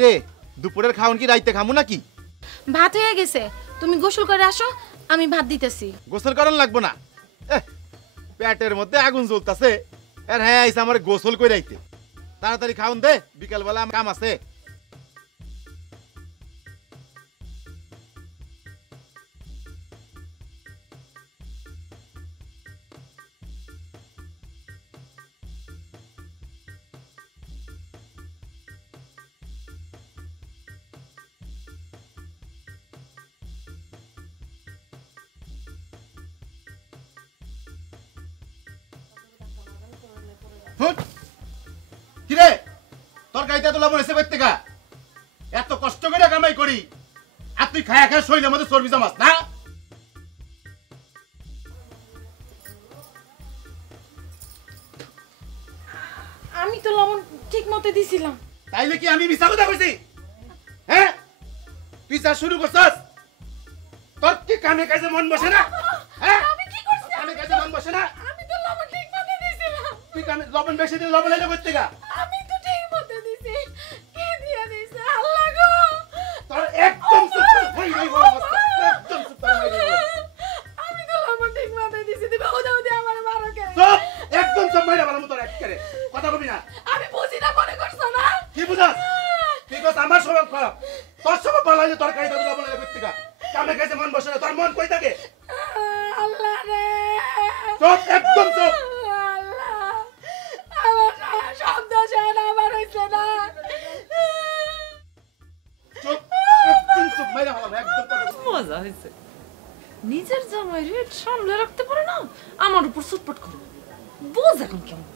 কিরে দুপুরের খাওন কি রাইতে খামু নাকি? ভাত হয়ে গেছে, তুমি গোসল করে আসো, আমি ভাত দিতেছি। গোসল করার লাগবো না, পেটের মধ্যে আগুন জ্বলতাছে। আর হ্যাঁ আইসা আমার গোসল করে রাইতে। তাড়াতাড়ি খাওন দে, বিকালবেলা কাম আছে। কিরে তরকারিতে তো লবণ এসে করতে গা, এত কষ্ট করে কামাই করি আর তুই খায়া খায় শরীরের মধ্যে চর্বি জমাস না? আমি তো লবণ ঠিক মতো দিছিলাম। তাইলে কি আমি মিছা কথা কইছি? হ্যাঁ তুই যা শুরু করছস, তোর কি কামে কাজে মন বসে না? হ্যাঁ আমি কি করছি? কামে কাজে মন বসে না? আমি তো লবণ ঠিক মতো দিছিলাম। তুই কামে লবণ বেশি দিলে লবণ এনে করতে গা। আমি তো ঠিক মতো দিছি, কি দিয়া দিছে আল্লাহ গো। তোর একদম চুপ কর, হই হই হই অবস্থা, একদম চুপ কর হই হই। আমি তো লবণ ঠিক মতো দিছি, তুমি ওদা ওদা আমার মারো কেন? চুপ, একদম চুপ মাইরা বালাম তোর এক করে কথা কবি না। আমি বুঝি না মনে করছো না? কি বুঝাস? তুই কস আমার স্বভাব খারাপ, তোর স্বভাভ ভালো হইলে তরকারিতে লবণ এনে করতে গা। কামে কাজে মন বসে না, তোর মন কই থাকে? আল্লাহ রে, চুপ, একদম চুপ। আল্লাহ আমার শব্দ শোন আমার হইছে না। চুপ, একদম চুপ মাইরা বালাম, একদম কথা কবি না। মজা হয়েছে, নিজের জামাই রেট সামলে রাখতে পারে না, আমার উপর সুটপট করে বোঝ এখন কেমন।